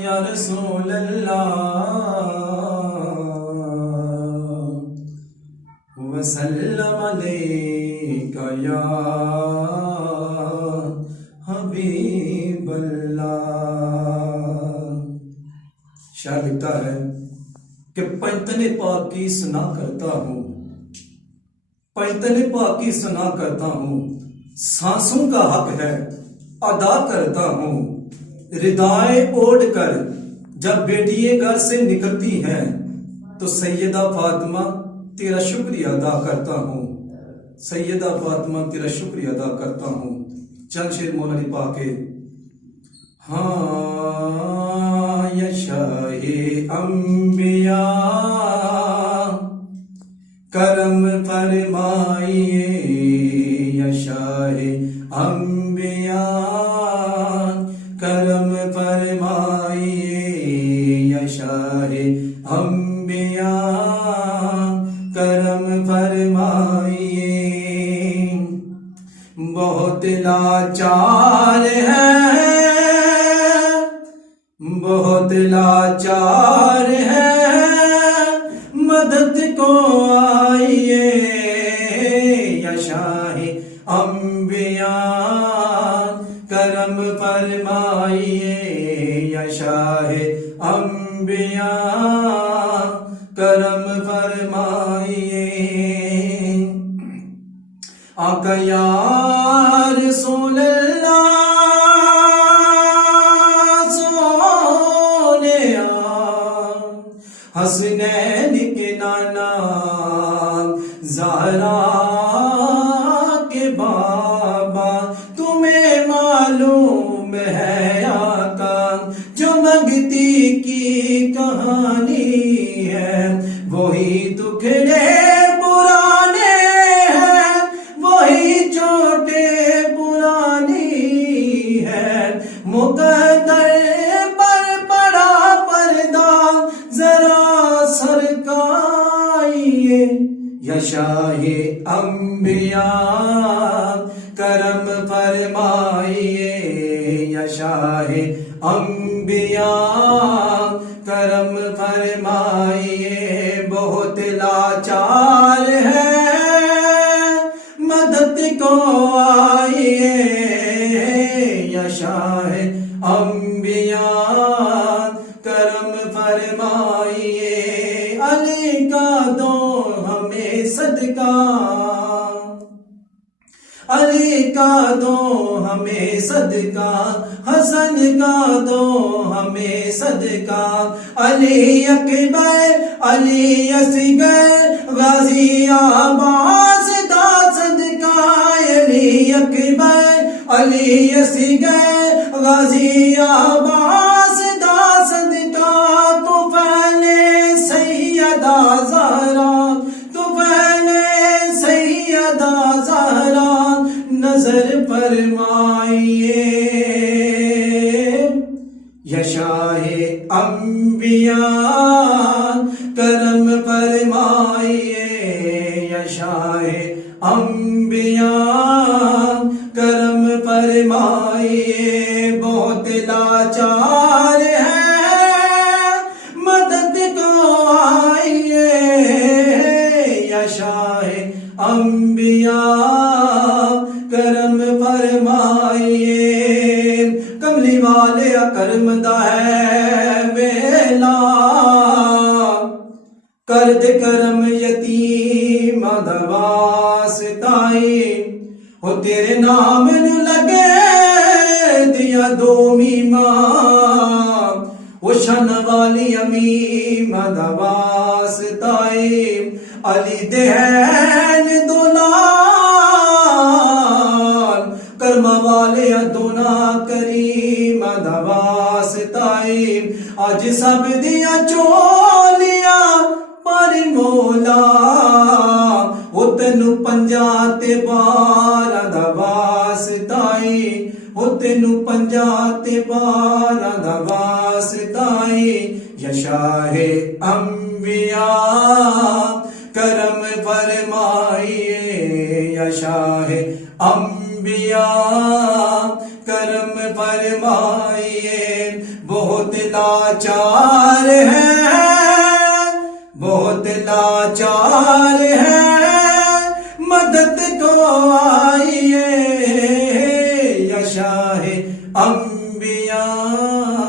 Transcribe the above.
یا رسول اللہ وسلم علیکہ یا حبیب اللہ۔ شاعر لکھتا ہے کہ پنجتن پاک کی ثنا کرتا ہوں، پنجتن پاک کی ثنا کرتا ہوں، سانسوں کا حق ہے ادا کرتا ہوں، ردائیں اوڑھ کر جب بیٹیے گھر سے نکلتی ہیں تو سیدہ فاطمہ تیرا شکریہ ادا کرتا ہوں، سیدہ فاطمہ تیرا شکریہ ادا کرتا ہوں۔ چند شعر مولا علی پاک کے۔ ہاں یا شاہ انبیاء کرم فرمائیے، یا شاہ انبیاء کرم فرمائیے، یا شاہ انبیاء کرم فرمائیے۔ بہت لاچار ہے، بہت لاچار ہے، مدد کو آئیے، یا شاہ انبیاء کرم فرمائیے، یا شاہ انبیاء کرم فرمائیے۔ آقا یا رسول اللہ سونیا، حسنین کے نانا زہرا کے بابا، تمہیں معلوم ہے آقا جو منگتی کی کہانی ہے، وہی دکھڑے پرانے ہیں، وہی چوٹے پرانی ہے، مقدر پر پڑا پردہ ذرا سرکائیے، یا شاہ انبیاء کرم فرمائیے، یا شاہ انبیاء کرم فرمائیے۔ بہت لاچار ہے، مدد کو آئیے، یا شاہ انبیاء کرم فرمائیے۔ علی کا دو ہمیں صدقہ، علی کا دو ہمیں صدقہ، حسن کا دو ہمیں صدقہ، علی اکبر علی اصغر غازی عباس دا صدقہ، علی اکبر علی اصغر غازی عباس دا صدقہ، تو پہلے سیدہ زہرا، تو پہلے سیدہ زہرا نظر فرمائیے، یا شاہ انبیاء کرم فرمائیے، یا شاہ انبیاء کرم فرمائیے۔ بہت لاچار ہے، مدد کو آئیے، یا شاہ انبیاء کرم فرمائیے۔ کملی والے کرم دا ہے ویلا، کرد کرم یتیم دا واسطائی، ہو تیرے نام نو لگے دیا دو میماں، وہ شان والی امیم دا واسطائی، علی دہن دولال کرم والے دونا کریم دا واسطائی، آج سب دیا چولیاں پر مولا، وہ تینو پنجاں تے بارہ دا واسطائی، وہ تینو پنجاں تے بارہ دا واسطائی، یا شاہ انبیاء کرم فرمائیے، یا شاہ انبیاء فرمائیے، بہت لاچار ہے، بہت لاچار ہے، مدد کو آئیے یا شاہ انبیاء